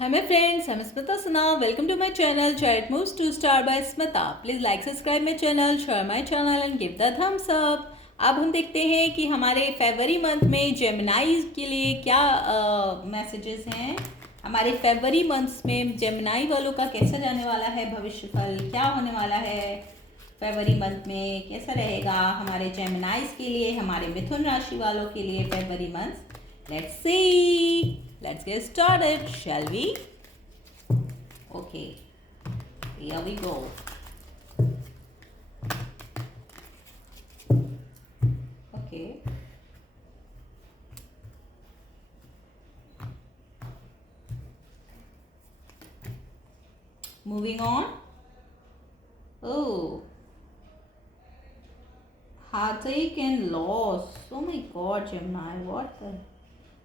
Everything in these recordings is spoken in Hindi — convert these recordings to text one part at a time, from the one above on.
Hi my friends, I'm Smita Sana. Welcome to my channel Chariot Moves to Star by Smita. Please like, subscribe my channel, share my channel and give the thumbs up. अब हम देखते हैं कि हमारे फरवरी मंथ में जेमिनाई के लिए क्या मैसेजेस हैं। हमारे फरवरी मंथ में जेमिनाई वालों का कैसा जाने वाला है भविष्यफल, क्या होने वाला है फरवरी मंथ में, कैसा रहेगा हमारे जेमिनाइज के लिए, हमारे मिथुन राशि वालों के लिए फरवरी month. Let's see. Let's get started, shall we? Okay, here we go. Okay. Moving on. Oh, heartache and loss. Oh my God, Gemini, what the?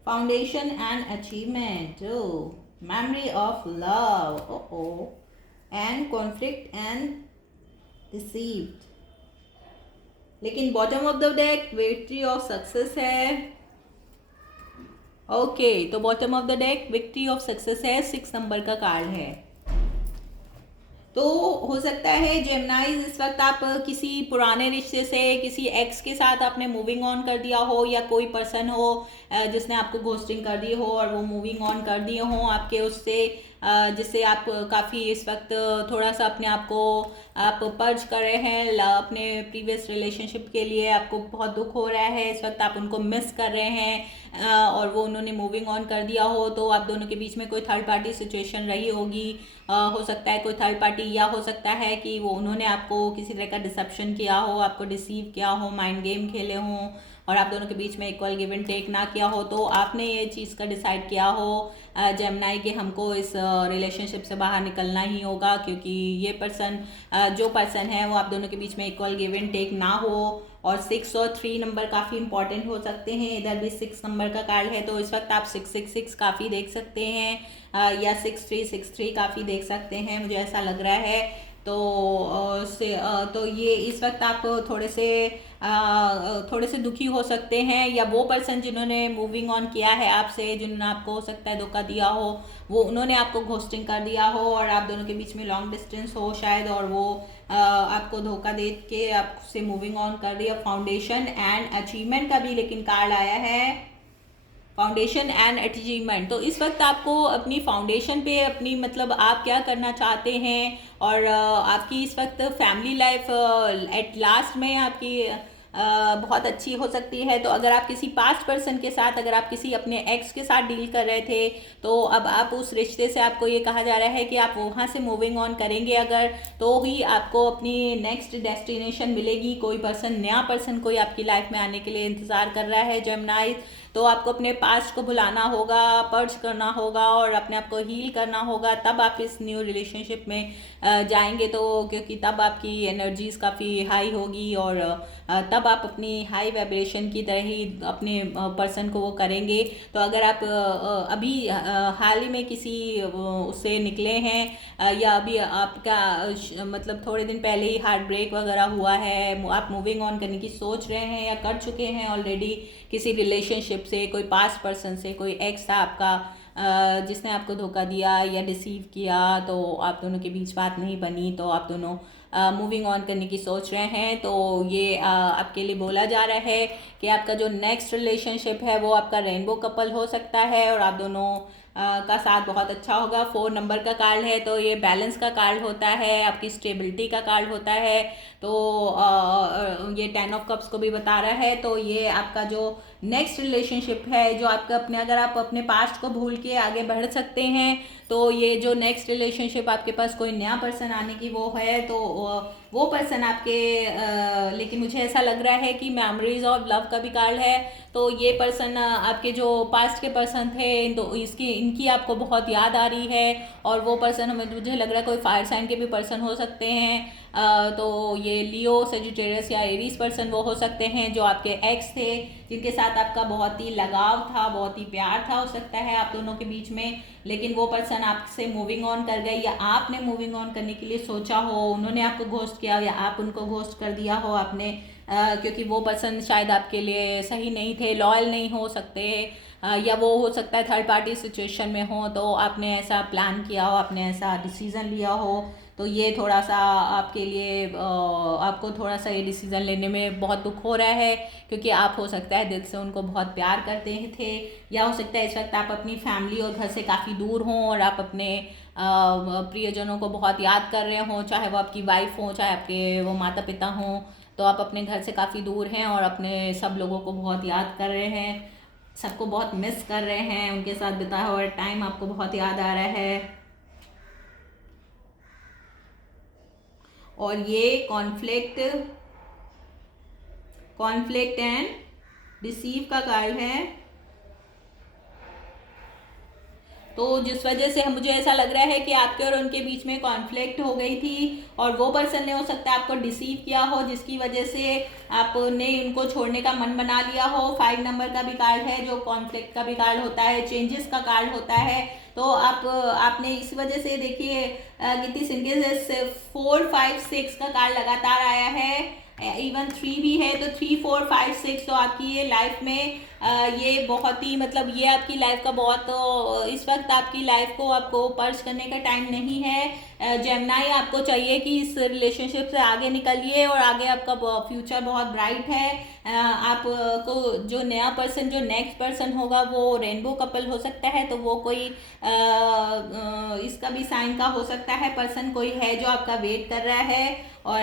Foundation and achievement. Oh, memory of love. Oh, and conflict and deceived. लेकिन bottom of the deck victory of success है। ओके, तो bottom of the deck victory of success है, 6 नंबर का कार्ड है। तो हो सकता है जेमिनाइज इस वक्त आप किसी पुराने रिश्ते से, किसी एक्स के साथ आपने मूविंग ऑन कर दिया हो, या कोई पर्सन हो जिसने आपको घोस्टिंग कर दी हो और वो मूविंग ऑन कर दिए हो आपके उससे, जिससे आप काफ़ी इस वक्त थोड़ा सा अपने आप को आप पर्ज कर रहे हैं अपने प्रीवियस रिलेशनशिप के लिए। आपको बहुत दुख हो रहा है इस वक्त, आप उनको मिस कर रहे हैं और वो उन्होंने मूविंग ऑन कर दिया हो, तो आप दोनों के बीच में कोई थर्ड पार्टी सिचुएशन रही होगी। हो सकता है कोई थर्ड पार्टी, या हो सकता है कि वो उन्होंने आपको किसी तरह का डिसेप्शन किया हो, आपको डिसीव किया हो, माइंड गेम खेले हों और आप दोनों के बीच में इक्वल गिव एंड टेक ना किया हो। तो आपने ये चीज़ का डिसाइड किया हो जेमिनाई कि हमको इस रिलेशनशिप से बाहर निकलना ही होगा, क्योंकि ये पर्सन जो पर्सन है वो आप दोनों के बीच में इक्वल गिव एंड टेक ना हो। और 6 और 3 नंबर काफ़ी इंपॉर्टेंट हो सकते हैं। इधर भी 6 नंबर का कार्ड है, तो इस वक्त आप 666 काफ़ी देख सकते हैं या 6363 काफ़ी देख सकते हैं, मुझे ऐसा लग रहा है। तो तो ये इस वक्त आप थोड़े से दुखी हो सकते हैं, या वो पर्सन जिन्होंने मूविंग ऑन किया है आपसे, जिन्होंने आपको हो सकता है धोखा दिया हो, वो उन्होंने आपको घोस्टिंग कर दिया हो और आप दोनों के बीच में लॉन्ग डिस्टेंस हो शायद, और वो आपको धोखा दे के आपसे मूविंग ऑन कर दिया। फाउंडेशन एंड अचीवमेंट का भी लेकिन कार्ड आया है, फाउंडेशन एंड अचीवमेंट। तो इस वक्त आपको अपनी फाउंडेशन पे अपनी मतलब आप क्या करना चाहते हैं, और आपकी इस वक्त फैमिली लाइफ एट लास्ट में आपकी बहुत अच्छी हो सकती है। तो अगर आप किसी पास्ट पर्सन के साथ, अगर आप किसी अपने एक्स के साथ डील कर रहे थे, तो अब आप उस रिश्ते से, आपको ये कहा जा रहा है कि आप वहाँ से मूविंग ऑन करेंगे अगर, तो ही आपको अपनी नेक्स्ट डेस्टिनेशन मिलेगी। कोई पर्सन, नया पर्सन कोई आपकी लाइफ में आने के लिए इंतज़ार कर रहा है जेमिनाई। तो आपको अपने पास्ट को भुलाना होगा, पर्ज करना होगा और अपने आप को हील करना होगा, तब आप इस न्यू रिलेशनशिप में जाएंगे। तो क्योंकि तब आपकी एनर्जीज काफ़ी हाई होगी और तब आप अपनी हाई वाइब्रेशन की तरह ही अपने पर्सन को वो करेंगे। तो अगर आप अभी हाल ही में किसी उससे निकले हैं या अभी आपका मतलब थोड़े दिन पहले ही हार्ट ब्रेक वगैरह हुआ है, आप मूविंग ऑन करने की सोच रहे हैं या कर चुके हैं ऑलरेडी किसी रिलेशनशिप से, कोई पास्ट पर्सन से, कोई एक्स था आपका जिसने आपको धोखा दिया या डिसीव किया, तो आप दोनों के बीच बात नहीं बनी, तो आप दोनों मूविंग ऑन करने की सोच रहे हैं। तो ये आपके लिए बोला जा रहा है कि आपका जो नेक्स्ट रिलेशनशिप है वो आपका रेनबो कपल हो सकता है और आप दोनों का साथ बहुत अच्छा होगा। 4 नंबर का कार्ड है, तो ये बैलेंस का कार्ड होता है, आपकी स्टेबिलिटी का कार्ड होता है। तो ये 10 ऑफ कप्स को भी बता रहा है। तो ये आपका जो नेक्स्ट रिलेशनशिप है, जो आपका अपने, अगर आप अपने पास्ट को भूल के आगे बढ़ सकते हैं, तो ये जो नेक्स्ट रिलेशनशिप आपके पास कोई नया पर्सन आने की वो है, तो वो पर्सन आपके लेकिन मुझे ऐसा लग रहा है कि मेमोरीज ऑफ लव का भी कार्ड है। तो ये पर्सन आपके जो पास्ट के पर्सन थे, इनकी आपको बहुत याद आ रही है, और वो पर्सन मुझे लग रहा है कोई फायर साइन के भी पर्सन हो सकते हैं। तो ये लियो, सेजिटेरियस या एरीज पर्सन वो हो सकते हैं जो आपके एक्स थे, जिनके साथ आपका बहुत ही लगाव था, बहुत ही प्यार था हो सकता है आप दोनों के बीच में, लेकिन वो पर्सन आपसे मूविंग ऑन कर गए, या आपने मूविंग ऑन करने के लिए सोचा हो, उन्होंने आपको घोस्ट किया या आप उनको घोस्ट कर दिया हो आपने। क्योंकि वो पर्सन शायद आपके लिए सही नहीं थे, लॉयल नहीं हो सकते, या वो हो सकता है थर्ड पार्टी सिचुएशन में हो, तो आपने ऐसा प्लान किया हो, आपने ऐसा डिसीज़न लिया हो। तो ये थोड़ा सा आपके लिए आपको थोड़ा सा ये डिसीज़न लेने में बहुत दुख हो रहा है, क्योंकि आप हो सकता है दिल से उनको बहुत प्यार करते थे, या हो सकता है इस वक्त आप अपनी फैमिली और घर से काफ़ी दूर हों और आप अपने प्रियजनों को बहुत याद कर रहे हों, चाहे वो आपकी वाइफ हो, चाहे आपके वो माता पिता हों। तो आप अपने घर से काफ़ी दूर हैं और अपने सब लोगों को बहुत याद कर रहे हैं, सबको बहुत मिस कर रहे हैं, उनके साथ बिताया हुआ टाइम आपको बहुत याद आ रहा है। और ये कॉन्फ्लिक्ट एंड डिसीव का कार्ड है। तो जिस वजह से मुझे ऐसा लग रहा है कि आपके और उनके बीच में कॉन्फ्लिक्ट हो गई थी, और वो पर्सन ने हो सकता है आपको डिसीव किया हो, जिसकी वजह से आपने उनको छोड़ने का मन बना लिया हो। 5 नंबर का भी कार्ड है, जो कॉन्फ्लिक्ट का भी कार्ड होता है, चेंजेस का कार्ड होता है। तो आपने इस वजह से देखिए कितनी सिंगल 4 5 6 का कार्ड लगातार आया है, इवन 3 भी है, तो 3 4 5 6। तो आपकी ये लाइफ में ये बहुत ही मतलब ये आपकी लाइफ का बहुत इस वक्त आपकी लाइफ को आपको पर्च करने का टाइम नहीं है। जेमिनी, आपको चाहिए कि इस रिलेशनशिप से आगे निकलिए और आगे आपका फ्यूचर बहुत ब्राइट है। आपको जो नया पर्सन, जो नेक्स्ट पर्सन होगा वो रेनबो कपल हो सकता है, तो वो कोई इसका भी साइन का हो सकता है, पर्सन कोई है जो आपका वेट कर रहा है। और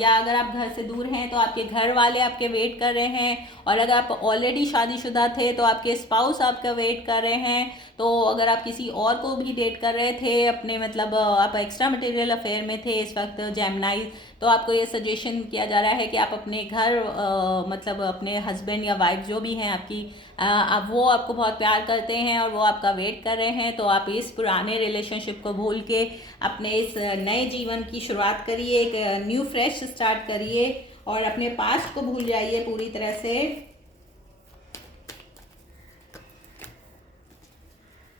या अगर आप घर से दूर हैं तो आपके घर वाले आपके वेट कर रहे हैं, और अगर आप ऑलरेडी शादीशुदा थे तो आपके स्पाउस आपका वेट कर रहे हैं। तो अगर आप किसी और को भी डेट कर रहे थे अपने मतलब आप एक्स्ट्रा मटेरियल अफेयर में थे इस वक्त जेमिनी, तो आपको ये सजेशन किया जा रहा है कि आप अपने घर मतलब अपने हस्बैंड या वाइफ जो भी हैं आपकी, अब वो आपको बहुत प्यार करते हैं और वो आपका वेट कर रहे हैं। तो आप इस पुराने रिलेशनशिप को भूल के अपने इस नए जीवन की शुरुआत करिए, एक न्यू फ्रेश स्टार्ट करिए और अपने पास्ट को भूल जाइए पूरी तरह से,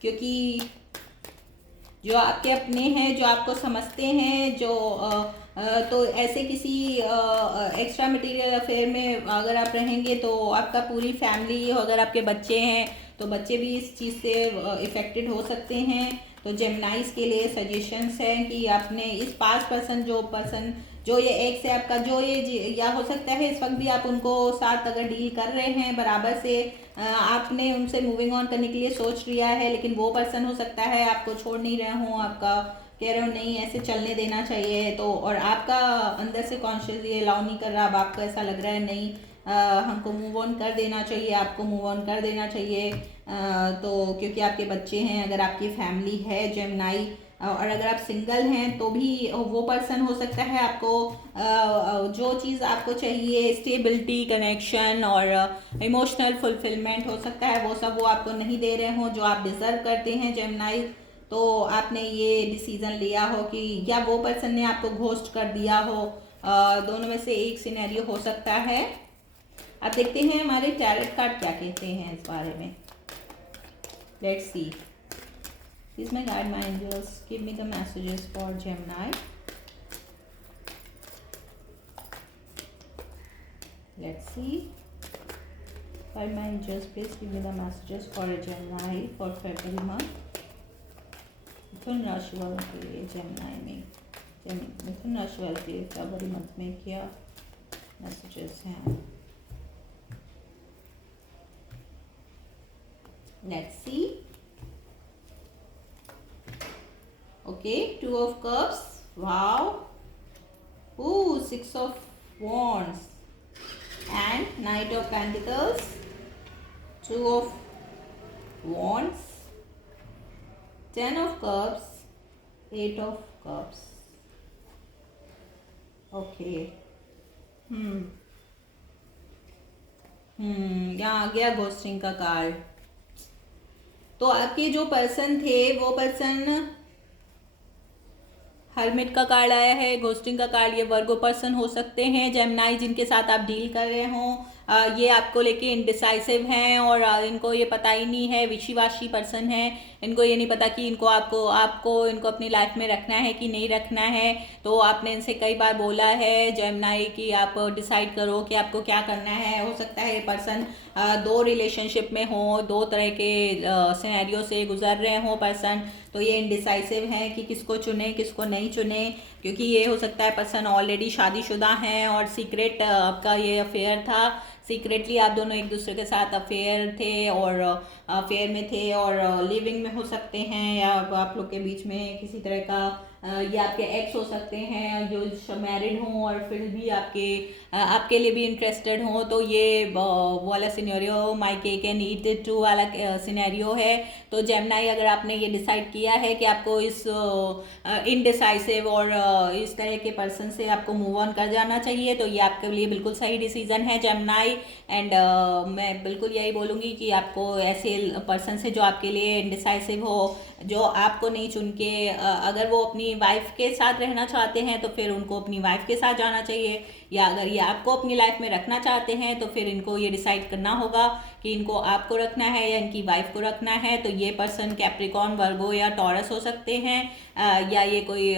क्योंकि जो आपके अपने हैं, जो आपको समझते हैं, जो तो ऐसे किसी एक्स्ट्रा मटेरियल अफेयर में अगर आप रहेंगे तो आपका पूरी फैमिली, अगर आपके बच्चे हैं तो बच्चे भी इस चीज़ से इफ़ेक्टेड हो सकते हैं। तो जेमिनाइज के लिए सजेशंस हैं कि आपने इस पास पर्सन जो ये एक्स है आपका, जो ये या हो सकता है इस वक्त भी आप उनको साथ अगर डील कर रहे हैं बराबर से, आपने उनसे मूविंग ऑन करने के लिए सोच लिया है, लेकिन वो पर्सन हो सकता है आपको छोड़ नहीं रहे हों, आपका कह रहे हो नहीं ऐसे चलने देना चाहिए। तो और आपका अंदर से कॉन्शियस ये अलाउ नहीं कर रहा, अब आपको ऐसा लग रहा है नहीं हमको मूव ऑन कर देना चाहिए, आपको मूव ऑन कर देना चाहिए। तो क्योंकि आपके बच्चे हैं, अगर आपकी फैमिली है जेमिनी, और अगर आप सिंगल हैं तो भी वो पर्सन हो सकता है आपको जो चीज़ आपको चाहिए, स्टेबिलिटी, कनेक्शन और इमोशनल फुलफिलमेंट हो सकता है, वो सब वो आपको नहीं दे रहे हों जो आप डिज़र्व करते हैं जेमिनी। तो आपने ये डिसीज़न लिया हो कि या वो पर्सन ने आपको घोस्ट कर दिया हो, दोनों में से एक सिनेरियो हो सकता है। अब देखते हैं हमारे टैरेट कार्ड क्या कहते हैं इस बारे में। Let's see, please my guide my angels, give me the messages for Gemini. Let's see, guide my angels, please give me the messages for Gemini for February month. मिथुन राशि वालों के लिए जेमिनी में, मिथुन राशि वालों के लिए फरवरी मंथ में क्या मैसेजेस हैं। Let's see. Okay, 2 of cups. Wow. Ooh, 6 of wands and Knight of Pentacles, 2 of wands, 10 of cups, 8 of cups. Okay. यहाँ आ गया घोस्टिंग का कार्ड। तो आपके जो पर्सन थे वो पर्सन, हर्मिट का कार्ड आया है, घोस्टिंग का कार्ड, ये वर्गो पर्सन हो सकते हैं जेमिनी जिनके साथ आप डील कर रहे हों। ये आपको लेके इनडिसाइसिव हैं और इनको ये पता ही नहीं है, विशी-वाशी पर्सन है। इनको ये नहीं पता कि इनको आपको आपको इनको अपनी लाइफ में रखना है कि नहीं रखना है। तो आपने इनसे कई बार बोला है जेमिनी कि आप डिसाइड करो कि आपको क्या करना है। हो सकता है ये पर्सन दो रिलेशनशिप में हो, दो तरह के सिनेरियो से गुजर रहे हो पर्सन। तो ये इनडिसाइसिव है कि किसको चुने किसको नहीं चुने, क्योंकि ये हो सकता है पर्सन ऑलरेडी शादीशुदा हैं और सीक्रेट आपका ये अफेयर था। सीक्रेटली आप दोनों एक दूसरे के साथ अफेयर थे और अफेयर में थे और लिविंग में हो सकते हैं, या आप लोग के बीच में किसी तरह का ये आपके एक्स हो सकते हैं जो मैरिड हों और फिर भी आपके लिए भी इंटरेस्टेड हों। तो ये वाला scenario my cake and eat it too वाला सिनेरियो है। तो जेमिनी, अगर आपने ये डिसाइड किया है कि आपको इस इनडिसाइसिव और इस तरह के पर्सन से आपको मूव ऑन कर जाना चाहिए, तो ये आपके लिए बिल्कुल सही डिसीजन है जेमिनी। एंड मैं बिल्कुल यही बोलूँगी कि आपको ऐसे पर्सन से जो आपके लिए इनडिसाइसिव हो, जो आपको नहीं चुन के अगर वो अपनी वाइफ के साथ रहना चाहते हैं तो फिर उनको अपनी वाइफ के साथ जाना चाहिए, या अगर ये आपको अपनी लाइफ में रखना चाहते हैं तो फिर इनको ये डिसाइड करना होगा कि इनको आपको रखना है या इनकी वाइफ को रखना है। तो ये पर्सन कैप्रिकॉर्न, वर्गो या टॉरस हो सकते हैं, या ये कोई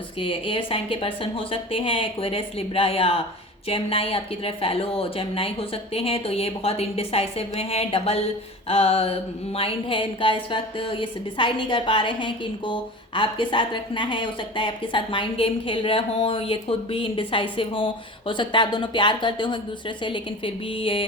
इसके एयर साइन के पर्सन हो सकते हैं, एक्वेरियस, लिब्रा या जेमिनी आपकी तरह फैलो जेमिनी हो सकते हैं। तो ये बहुत इनडिसाइसिव में है, डबल माइंड है इनका इस वक्त। ये डिसाइड नहीं कर पा रहे हैं कि इनको आपके साथ रखना है। हो सकता है आपके साथ माइंड गेम खेल रहे हों, ये खुद भी इनडिसाइसिव हों। हो सकता है आप दोनों प्यार करते हो एक दूसरे से, लेकिन फिर भी ये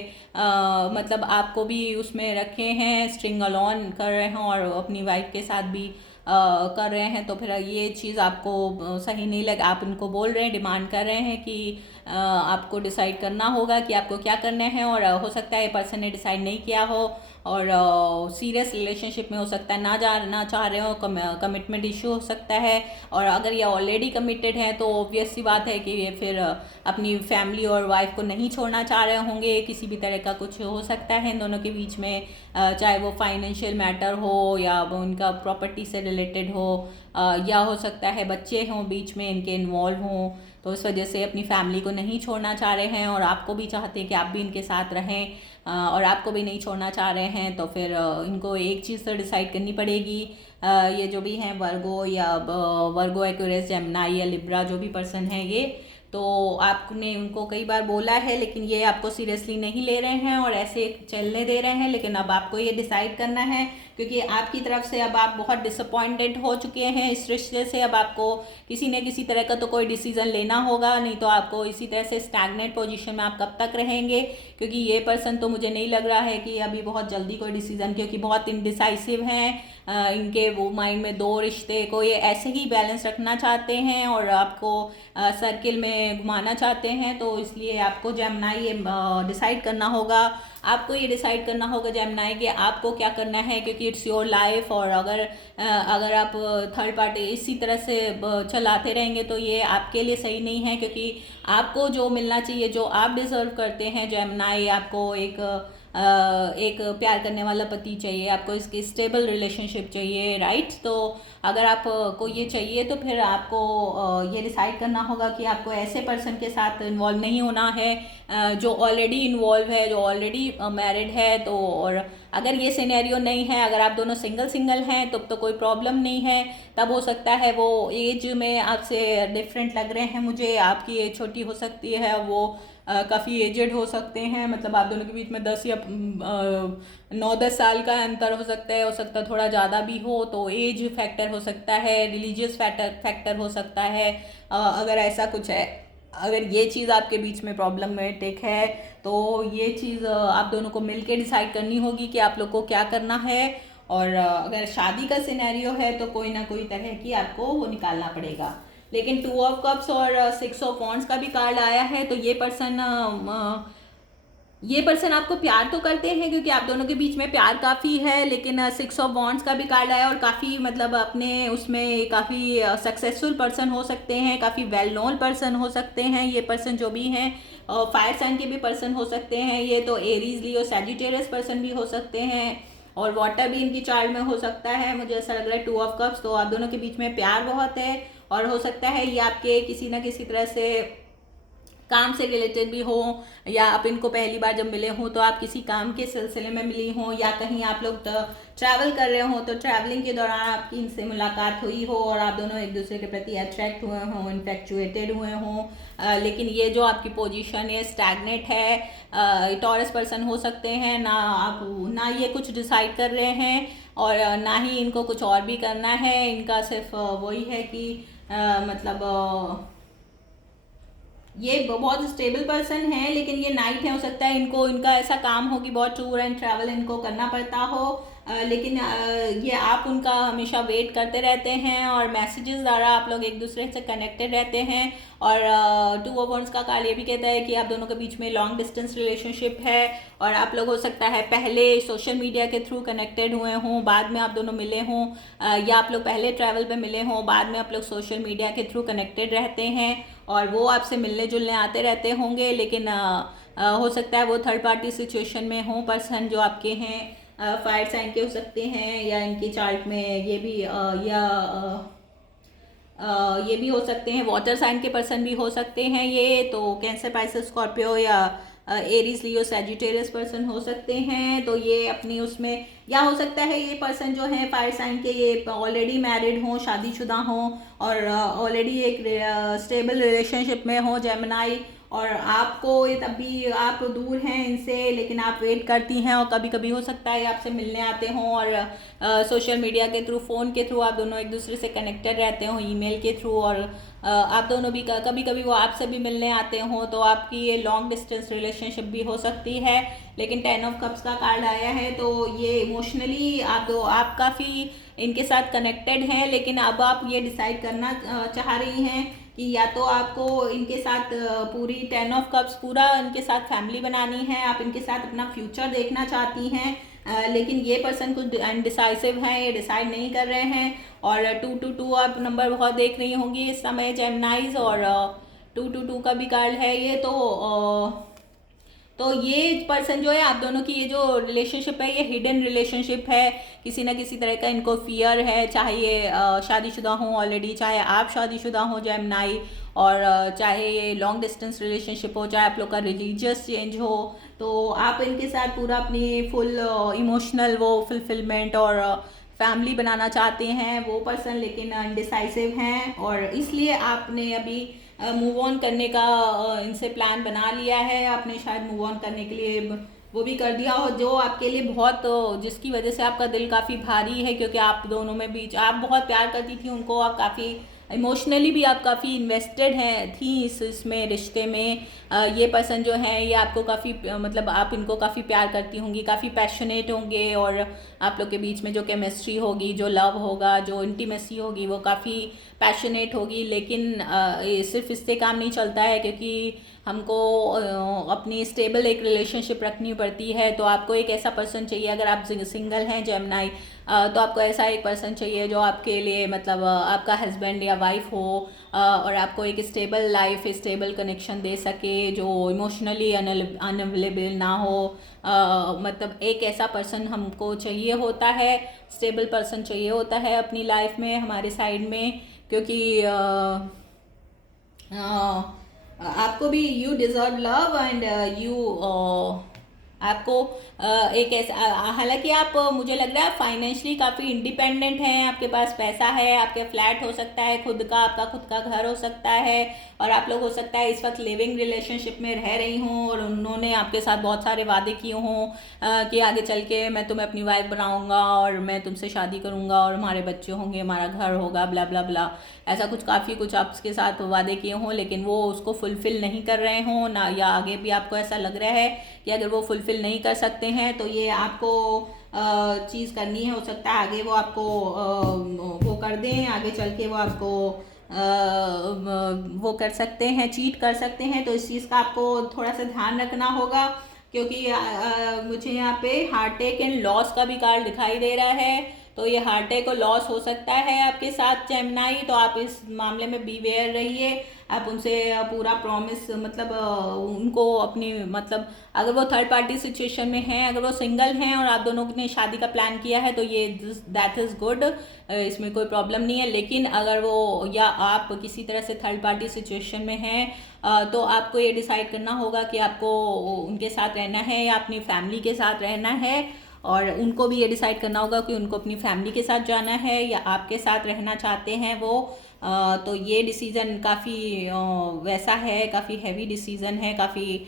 मतलब आपको भी उसमें रखे हैं, स्ट्रिंग अलोन कर रहे हों और अपनी वाइफ के साथ भी कर रहे हैं। तो फिर ये चीज़ आपको सही नहीं लग, आप उनको बोल रहे हैं, डिमांड कर रहे हैं कि आपको डिसाइड करना होगा कि आपको क्या करना है। और हो सकता है ये पर्सन ने डिसाइड नहीं किया हो और सीरियस रिलेशनशिप में हो सकता है ना चाह रहे हो, कमिटमेंट इशू हो सकता है। और अगर ये ऑलरेडी कमिटेड है तो ऑब्वियस सी बात है कि ये फिर अपनी फैमिली और वाइफ को नहीं छोड़ना चाह रहे होंगे। किसी भी तरह का कुछ हो सकता है इन दोनों के बीच में, चाहे वो फाइनेंशियल मैटर हो या वो उनका प्रॉपर्टी से रिलेटेड हो, या हो सकता है बच्चे हों बीच में इनके इन्वॉल्व हों। तो इस वजह से अपनी फैमिली को नहीं छोड़ना चाह रहे हैं और आपको भी चाहते हैं कि आप भी इनके साथ रहें, और आपको भी नहीं छोड़ना चाह रहे हैं। तो फिर इनको एक चीज़ तो डिसाइड करनी पड़ेगी। ये जो भी हैं वर्गो या वर्गो, एक्वेरियस, जेमिनी या लिब्रा जो भी पर्सन है ये, तो आपने उनको कई बार बोला है लेकिन ये आपको सीरियसली नहीं ले रहे हैं और ऐसे चलने दे रहे हैं। लेकिन अब आपको ये डिसाइड करना है, क्योंकि आपकी तरफ से अब आप बहुत डिसअपॉइंटेड हो चुके हैं इस रिश्ते से। अब आपको किसी न किसी तरह का तो कोई डिसीज़न लेना होगा, नहीं तो आपको इसी तरह से स्टैग्नेट पोजीशन में आप कब तक रहेंगे। क्योंकि ये पर्सन तो मुझे नहीं लग रहा है कि अभी बहुत जल्दी कोई डिसीज़न, क्योंकि बहुत इनडिसाइसिव हैं। इनके वो माइंड में दो रिश्ते को ये ऐसे ही बैलेंस रखना चाहते हैं और आपको सर्किल में घुमाना चाहते हैं। तो इसलिए आपको जेमिनी ये डिसाइड करना होगा। आपको ये डिसाइड करना होगा जेमिनी कि आपको क्या करना है, क्योंकि इट्स योर लाइफ। और अगर आप थर्ड पार्टी इसी तरह से चलाते रहेंगे तो ये आपके लिए सही नहीं है, क्योंकि आपको जो मिलना चाहिए, जो आप डिज़र्व करते हैं जेमिनी, आपको एक प्यार करने वाला पति चाहिए, आपको इसकी स्टेबल रिलेशनशिप चाहिए, राइट। तो अगर आपको ये चाहिए तो फिर आपको ये डिसाइड करना होगा कि आपको ऐसे पर्सन के साथ इन्वॉल्व नहीं होना है जो ऑलरेडी इन्वॉल्व है, जो ऑलरेडी मैरिड है। तो और अगर ये सिनेरियो नहीं है, अगर आप दोनों सिंगल हैं तो कोई प्रॉब्लम नहीं है। तब हो सकता है वो एज में आपसे डिफरेंट लग रहे हैं मुझे, आपकी एज छोटी हो सकती है, वो काफ़ी एजेड हो सकते हैं। मतलब आप दोनों के बीच में 10 या 9-10 साल का अंतर हो सकता है थोड़ा ज़्यादा भी हो। तो एज फैक्टर हो सकता है, रिलीजियस फैक्टर हो सकता है। अगर ऐसा कुछ है, अगर ये चीज़ आपके बीच में प्रॉब्लमेटिक है तो ये चीज़ आप दोनों को मिलके डिसाइड करनी होगी कि आप लोग को क्या करना है। और अगर शादी का सिनेरियो है तो कोई ना कोई तरह की आपको वो निकालना पड़ेगा। लेकिन 2 ऑफ कप्स और 6 ऑफ वॉन्ड्स का भी कार्ड आया है, तो ये पर्सन आपको प्यार तो करते हैं, क्योंकि आप दोनों के बीच में प्यार काफ़ी है। लेकिन 6 ऑफ वॉन्ड्स का भी कार्ड आया और काफ़ी मतलब अपने उसमें काफ़ी सक्सेसफुल पर्सन हो सकते हैं, काफ़ी वेल नोन पर्सन हो सकते हैं ये पर्सन जो भी हैं। फायर साइन के भी पर्सन हो सकते हैं ये, तो एरीज, लियो, सैजिटेरियस पर्सन भी हो सकते हैं और वाटर भी इनकी चार्ट में हो सकता है। मुझे ऐसा लग रहा है 2 ऑफ कप्स। तो आप दोनों के बीच में प्यार बहुत है और हो सकता है ये आपके किसी न किसी तरह से काम से रिलेटेड भी हो, या आप इनको पहली बार जब मिले हों तो आप किसी काम के सिलसिले में मिली हों, या कहीं आप लोग ट्रैवल कर रहे हो तो ट्रैवलिंग के दौरान आपकी इनसे मुलाकात हुई हो और आप दोनों एक दूसरे के प्रति अट्रैक्ट हुए हों, इन्फेक्चुएटेड हुए हों। लेकिन ये जो आपकी पोजीशन है स्टैग्नेट है, टॉरस पर्सन हो सकते हैं ना, आप ना ये कुछ डिसाइड कर रहे हैं और ना ही इनको कुछ और भी करना है। इनका सिर्फ वही है कि मतलब ये बहुत स्टेबल पर्सन है, लेकिन ये नाइट है, हो सकता है इनको इनका ऐसा काम हो कि बहुत टूर एंड ट्रैवल इनको करना पड़ता हो, लेकिन ये आप उनका हमेशा वेट करते रहते हैं और मैसेजेस द्वारा आप लोग एक दूसरे से कनेक्टेड रहते हैं। और टू ऑफ वंड्स का कार्ड ये भी कहता है कि आप दोनों के बीच में लॉन्ग डिस्टेंस रिलेशनशिप है और आप लोग हो सकता है पहले सोशल मीडिया के थ्रू कनेक्टेड हुए हों, बाद में आप दोनों मिले हों, या आप लोग पहले ट्रैवल पे मिले हों, बाद में आप लोग सोशल मीडिया के थ्रू कनेक्टेड रहते हैं और वो आपसे मिलने जुलने आते रहते होंगे। लेकिन हो सकता है वो थर्ड पार्टी सिचुएशन में हो पर्सन जो आपके हैं, फायर साइन के हो सकते हैं, या इनकी चार्ट में ये भी ये भी हो सकते हैं, वाटर साइन के पर्सन भी हो सकते हैं ये, तो कैंसर, पाइसेस, स्कॉर्पियो या एरीज, लियो, सैजिटेरियस पर्सन हो सकते हैं। तो ये अपनी उसमें, या हो सकता है ये पर्सन जो है फायर साइन के ये ऑलरेडी मैरिड हों, शादीशुदा हों और ऑलरेडी एक स्टेबल रिलेशनशिप में हो, जेमिनाई, और आपको तब भी आप दूर हैं इनसे लेकिन आप वेट करती हैं और कभी कभी हो सकता है आपसे मिलने आते हों और सोशल मीडिया के थ्रू, फ़ोन के थ्रू आप दोनों एक दूसरे से कनेक्टेड रहते हों, ईमेल के थ्रू, और आप दोनों भी कभी कभी वो आपसे भी मिलने आते हों, तो आपकी ये लॉन्ग डिस्टेंस रिलेशनशिप भी हो सकती है। लेकिन 10 ऑफ कप्स का कार्ड आया है तो ये इमोशनली आप काफ़ी इनके साथ कनेक्टेड हैं, लेकिन अब आप ये डिसाइड करना चाह रही हैं कि या तो आपको इनके साथ पूरी 10 ऑफ कप्स पूरा इनके साथ फैमिली बनानी है, आप इनके साथ अपना फ्यूचर देखना चाहती हैं, लेकिन ये पर्सन कुछ अनडिसाइसिव हैं, ये डिसाइड नहीं कर रहे हैं। और 222 आप नंबर बहुत देख रही होंगी इस समय जेमिनाइज, और 222 का भी कार्ड है ये, तो ये पर्सन जो है आप दोनों की ये जो रिलेशनशिप है ये हिडन रिलेशनशिप है, किसी ना किसी तरह का इनको फियर है, चाहे ये शादीशुदा हों ऑलरेडी, चाहे आप शादीशुदा हों जेमिनाई, और चाहे ये लॉन्ग डिस्टेंस रिलेशनशिप हो, चाहे आप लोग का रिलीजियस चेंज हो, तो आप इनके साथ पूरा अपनी फुल इमोशनल वो फुलफिलमेंट और फैमिली बनाना चाहते हैं वो पर्सन, लेकिन अनडिसाइसिव हैं और इसलिए आपने अभी मूव ऑन करने का इनसे प्लान बना लिया है। आपने शायद मूव ऑन करने के लिए वो भी कर दिया हो जो आपके लिए बहुत, जिसकी वजह से आपका दिल काफ़ी भारी है, क्योंकि आप दोनों में बीच आप बहुत प्यार करती थी उनको, आप काफ़ी इमोशनली भी आप काफ़ी इन्वेस्टेड हैं थी इसमें रिश्ते में। ये पर्सन जो है ये आपको काफ़ी मतलब आप इनको काफ़ी प्यार करती होंगी, काफ़ी पैशनेट होंगे, और आप लोग के बीच में जो केमिस्ट्री होगी, जो लव होगा, जो इंटीमेसी होगी वो काफ़ी पैशनेट होगी। लेकिन ये सिर्फ इससे काम नहीं चलता है, क्योंकि हमको अपनी स्टेबल एक रिलेशनशिप रखनी पड़ती है। तो आपको एक ऐसा पर्सन चाहिए, अगर आप सिंगल हैं जेमिनाई, तो आपको ऐसा एक पर्सन चाहिए जो आपके लिए मतलब आपका हस्बैंड या वाइफ हो, और आपको एक स्टेबल लाइफ, स्टेबल कनेक्शन दे सके, जो इमोशनली अनअवेलेबल ना हो। मतलब एक ऐसा पर्सन हमको चाहिए होता है, स्टेबल पर्सन चाहिए होता है अपनी लाइफ में, हमारे साइड में, क्योंकि आपको भी you deserve love and you आपको एक ऐसा, हालांकि आप मुझे लग रहा है फाइनेंशियली काफ़ी इंडिपेंडेंट हैं, आपके पास पैसा है, आपके फ्लैट हो सकता है खुद का, आपका खुद का घर हो सकता है, और आप लोग हो सकता है इस वक्त लिविंग रिलेशनशिप में रह रही हों और उन्होंने आपके साथ बहुत सारे वादे किए हों कि आगे चल के मैं तुम्हें अपनी वाइफ बनाऊंगा और मैं तुमसे शादी करूंगा और हमारे बच्चे होंगे, हमारा घर होगा, ब्ला ब्ला ब्ला, ऐसा काफ़ी कुछ आपके साथ वादे किए हों, लेकिन वो उसको फुलफ़िल नहीं कर रहे हों ना, या आगे भी आपको ऐसा लग रहा है कि अगर वो फुलफ़िल नहीं कर सकते हैं तो ये आपको चीज़ करनी है, हो सकता है आगे वो आपको वो कर दें, आगे चल के वो आपको वो कर सकते हैं, चीट कर सकते हैं। तो इस चीज़ का आपको थोड़ा सा ध्यान रखना होगा, क्योंकि मुझे यहाँ पे हार्ट टेक एंड लॉस का भी कार्ड दिखाई दे रहा है। तो ये हार्ट अटैक और लॉस हो सकता है आपके साथ जेमिनी। तो आप इस मामले में बी वेयर रहिए। आप उनसे पूरा प्रॉमिस मतलब उनको अपनी मतलब अगर वो थर्ड पार्टी सिचुएशन में हैं, अगर वो सिंगल हैं और आप दोनों ने शादी का प्लान किया है तो ये दैट इज़ गुड, इसमें कोई प्रॉब्लम नहीं है। लेकिन अगर वो या आप किसी तरह से थर्ड पार्टी सिचुएशन में हैं तो आपको ये डिसाइड करना होगा कि आपको उनके साथ रहना है या अपनी फैमिली के साथ रहना है, और उनको भी ये डिसाइड करना होगा कि उनको अपनी फैमिली के साथ जाना है या आपके साथ रहना चाहते हैं वो। तो ये डिसीज़न काफ़ी वैसा है, काफ़ी हैवी डिसीज़न है, काफ़ी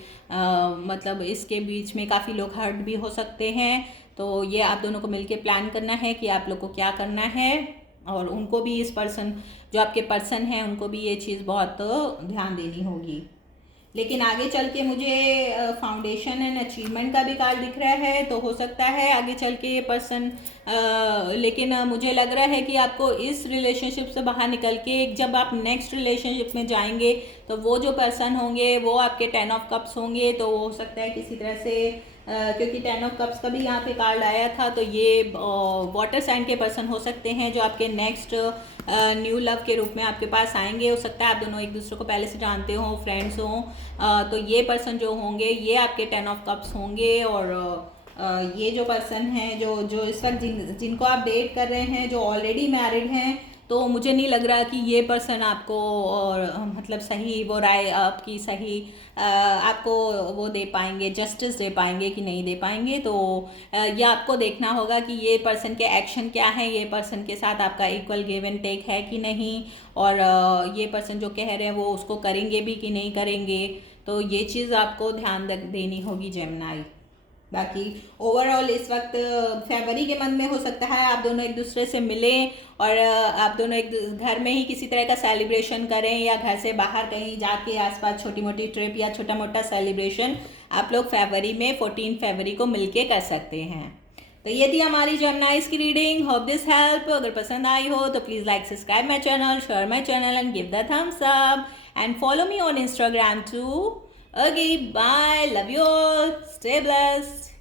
मतलब इसके बीच में काफ़ी लोग हर्ट भी हो सकते हैं। तो ये आप दोनों को मिलके प्लान करना है कि आप लोग को क्या करना है, और उनको भी इस पर्सन जो आपके पर्सन हैं उनको भी ये चीज़ बहुत ध्यान देनी होगी। लेकिन आगे चल के मुझे फाउंडेशन एंड अचीवमेंट का भी कार्ड दिख रहा है, तो हो सकता है आगे चल के ये पर्सन लेकिन मुझे लग रहा है कि आपको इस रिलेशनशिप से बाहर निकल के जब आप नेक्स्ट रिलेशनशिप में जाएंगे तो वो जो पर्सन होंगे वो आपके 10 ऑफ कप्स होंगे। तो हो सकता है किसी तरह से क्योंकि 10 ऑफ कप्स का भी यहाँ पे कार्ड आया था, तो ये वाटर साइन के पर्सन हो सकते हैं जो आपके नेक्स्ट न्यू लव के रूप में आपके पास आएंगे। हो सकता है आप दोनों एक दूसरे को पहले से जानते हो, फ्रेंड्स हो, तो ये पर्सन जो होंगे ये आपके 10 ऑफ कप्स होंगे। और ये जो पर्सन हैं जो जो इस वक्त जिनको आप डेट कर रहे हैं, जो ऑलरेडी मैरिड हैं, तो मुझे नहीं लग रहा कि ये पर्सन आपको और मतलब सही वो राय आपकी सही आपको वो दे पाएंगे, जस्टिस दे पाएंगे कि नहीं दे पाएंगे। तो ये आपको देखना होगा कि ये पर्सन के एक्शन क्या है, ये पर्सन के साथ आपका इक्वल गिव एंड टेक है कि नहीं, और ये पर्सन जो कह रहे हैं वो उसको करेंगे भी कि नहीं करेंगे। तो ये चीज़ आपको ध्यान देनी होगी जेमिनी। बाकी ओवरऑल इस वक्त फरवरी के मंथ में हो सकता है आप दोनों एक दूसरे से मिलें और आप दोनों एक घर में ही किसी तरह का सेलिब्रेशन करें, या घर से बाहर कहीं जाके आसपास छोटी मोटी ट्रिप या छोटा मोटा सेलिब्रेशन आप लोग फरवरी में 14 फरवरी को मिलके कर सकते हैं। तो ये थी हमारी जेमिनीज की रीडिंग। Hope this help. अगर पसंद आई हो तो please like subscribe my channel, share my channel and give the thumbs up and follow me on Instagram too. Okay, bye. Love you all. Stay blessed.